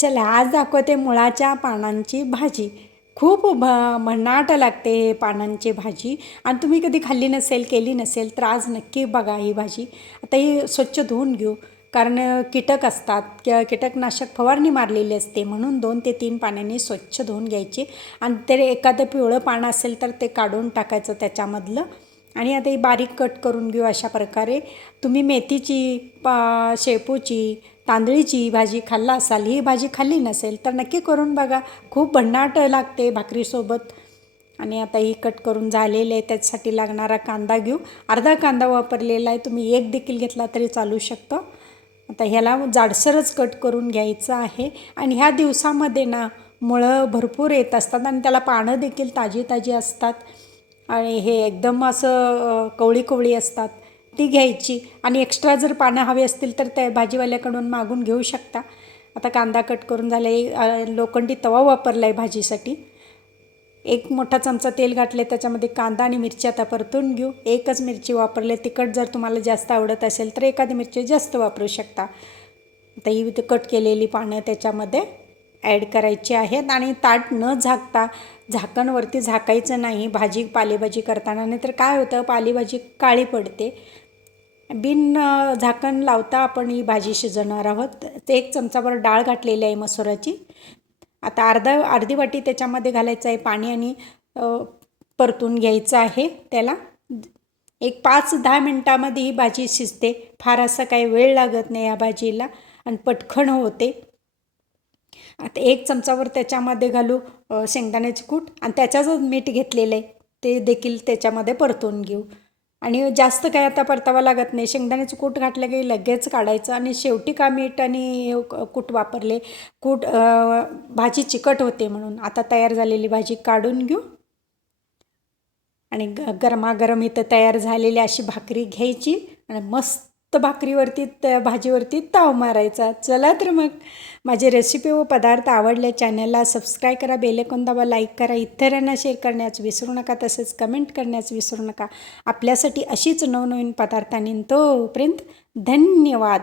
चला आज दाखवते मुळाच्या पानांची भाजी. खूप भ भन्नाट लागते हे पानांची भाजी. आणि तुम्ही कधी खाल्ली नसेल केली नसेल तर आज नक्की बघा ही भाजी. आता ही स्वच्छ धुवून घेऊ. कारण कीटक असतात. किंवा कीटकनाशक फवारणी मारलेली असते. म्हणून दोन ते तीन पाण्याने स्वच्छ धुवून घ्यायची. आणि ते एखादं पिवळं पान असेल तर ते काढून टाकायचं त्याच्यामधलं. आणि आता ही बारीक कट करून घेऊ अशा प्रकारे. तुम्ही मेथीची पा शेपूची तांदळीची भाजी खाल्ला असाल ही भाजी खाल्ली नसेल तर नक्की करून बघा. खूप भन्नाट लागते भाकरीसोबत. आणि आता ही कट करून झालेले आहे त्याच्यासाठी लागणारा कांदा घेऊ. अर्धा कांदा वापरलेला आहे तुम्ही एक देखील घेतला तरी चालू शकतो. आता ह्याला जाडसरच कट करून घ्यायचं आहे. आणि ह्या दिवसामध्ये ना मुळं भरपूर येत असतात आणि त्याला पानं देखील ताजी ताजी असतात. आणि हे एकदम असं कवळी कवळी असतात ती घ्यायची. आणि एक्स्ट्रा जर पानं हवी असतील तर त्या भाजीवाल्याकडून मागून घेऊ शकता. आता कांदा कट करून झाला आहे लोखंडी तवा वापरला आहे भाजीसाठी. एक मोठा चमचा तेल घातले त्याच्यामध्ये कांदा आणि मिरची आता परतून घेऊ. एकच मिरची वापरले तिखट जर तुम्हाला जास्त आवडत असेल तर एखादी मिरची जास्त वापरू शकता. आता ही कट केलेली पानं त्याच्यामध्ये. ॲड करायचे आहेत आणि ताट न झाकता झाकणवरती झाकायचं नाही. भाजी पालेभाजी करताना. नाहीतर काय होतं? पालेभाजी काळी पडते. बिन झाकण लावता आपण ही भाजी शिजवणार आहोत. ते एक चमचाभर डाळ घातलेली आहे मसुराची. आता अर्धा अर्धी वाटी त्याच्यामध्ये घालायचं आहे. पाणी आणि परतून घ्यायचं आहे त्याला. एक पाच दहा मिनटामध्ये ही भाजी शिजते. फार असा काही वेळ लागत नाही या भाजीला. आणि पटकन होते. आता एक चमचावर त्याच्यामध्ये घालू शेंगदाण्याची कूट आणि त्याच्याच मीठ घेतलेलं आहे. ते देखील त्याच्यामध्ये परतून घेऊ. आणि जास्त काय आता परतावा लागत नाही. शेंगदाण्याचं कूट घातलं की लगेच काढायचं आणि शेवटी का मीठ आणि कूट वापरले? कूट भाजी चिकट होते म्हणून. आता तयार झालेली भाजी काढून घेऊ. आणि ग गरमागरम इथं तयार झालेली अशी भाकरी घ्यायची आणि मस्त तर भाकरीवरती त भाजीवरती ताव मारायचा. चला तर मग. माझे रेसिपी व पदार्थ आवडल्या चॅनलला सबस्क्राईब करा बेलेकोन दाबा लाईक करा इतरांना शेअर करण्यास विसरू नका तसेच कमेंट करण्यास विसरू नका. आपल्यासाठी अशीच नवनवीन पदार्थ पदार्थांनी तोपर्यंत धन्यवाद.